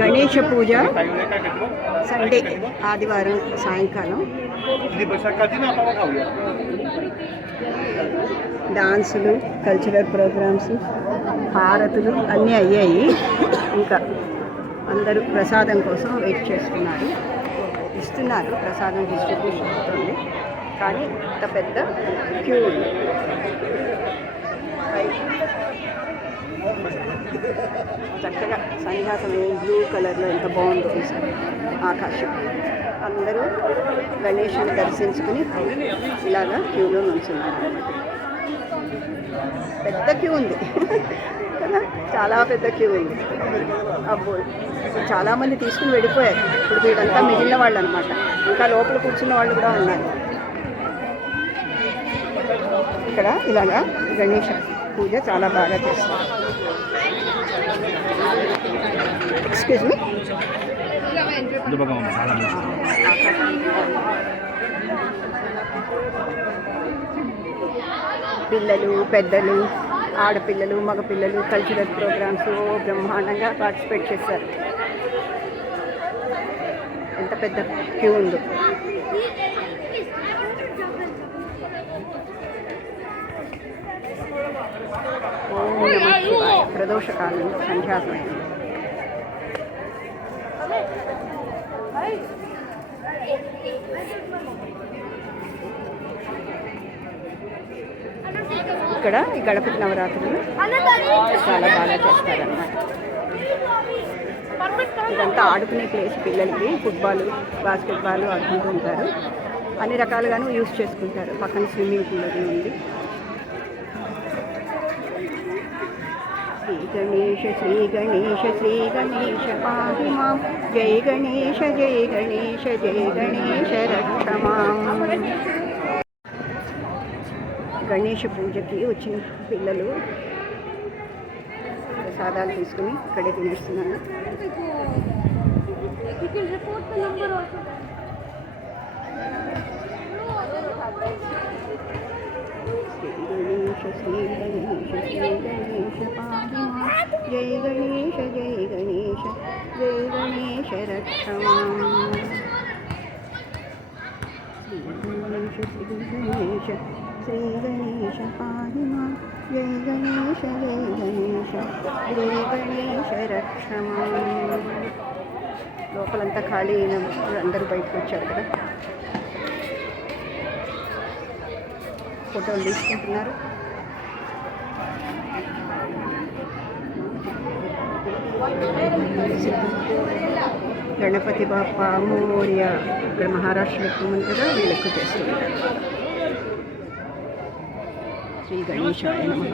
గణేష పూజ Sunday ఆదివారం సాయంకాలం డాన్సులు, కల్చరల్ ప్రోగ్రామ్స్, హారతులు అన్నీ అయ్యాయి. ఇంకా అందరూ ప్రసాదం కోసం వెయిట్ చేస్తున్నారు. ఇస్తున్నారు, ప్రసాదం డిస్ట్రిబ్యూషన్ అవుతుంది. కానీ ఇంత పెద్ద క్యూ ఉంది. చక్కగా సంధ్యాసమయం బ్లూ కలర్లో ఎంత బాగుందో ఆకాశం. అందరూ గణేషుని దర్శించుకుని ఇలాగా క్యూలో నుంచున్నారు అన్నమాట. పెద్ద క్యూ ఉంది కదా, చాలా పెద్ద క్యూ ఉంది. అబ్బో, చాలామంది తీసుకుని వెళ్ళిపోయారు. ఇప్పుడు వీళ్ళంతా మిగిలిన వాళ్ళు అనమాట. ఇంకా లోపల కూర్చున్న వాళ్ళు కూడా ఉన్నారు. ఇక్కడ ఇలాగా గణేష పూజ చాలా బాగా చేస్తారు. ఎక్స్క్యూజ్ మీ, పిల్లలు, పెద్దలు, ఆడపిల్లలు, మగపిల్లలు కల్చరల్ ప్రోగ్రామ్స్ బ్రహ్మాండంగా పార్టిసిపేట్ చేశారు. ఎంత పెద్ద క్యూ ఉందో. ఓం నమః శివాయ. ప్రదోషకాలం సంధ్యాసమయం. ఇక్కడ ఈ గణపతి నవరాత్రులు చాలా బాగా చేస్తారన్నమాట. ఇదంతా ఆడుకునే ప్లేస్. పిల్లలకి ఫుట్బాల్, బాస్కెట్బాల్ ఆడుకుంటూ ఉంటారు. అన్ని రకాలుగాను యూజ్ చేసుకుంటారు. పక్కన స్విమ్మింగ్ పూల్ అది ఉంది. శ్రీ గణేష శ్రీ గణేష శ్రీ గణేష పాహి మాం. జై గణేష జై గణేష జై గణేష రక్ష మాం. గణేష పూజకి వచ్చిన పిల్లలు ప్రసాదాలు తీసుకుని ఇక్కడే తినేస్తున్నారు. శ్రీ గణేష శ్రీ గణేష పాహి మాం. జై గణేష జై గణేష జై గణేష రక్ష మాం. శ్రీ గణేష శ్రీ గణేష శ్రీ గణేష పాహి మాం. జై గణేష జై గణేష జై గణేష రక్ష మాం. లోపలంతా ఖాళీ అయిన అందరూ బయటకు వచ్చారు కదా, ఫోటోలు తీసుకుంటున్నారు. గణపతి బాప్పా మోర్య. ఇక్కడ మహారాష్ట్రలో ఎక్కువ ఉంది కదా, వీళ్ళు ఎక్కువ చేస్తూ ఉంటారు. శ్రీ గణేశాయ నమః.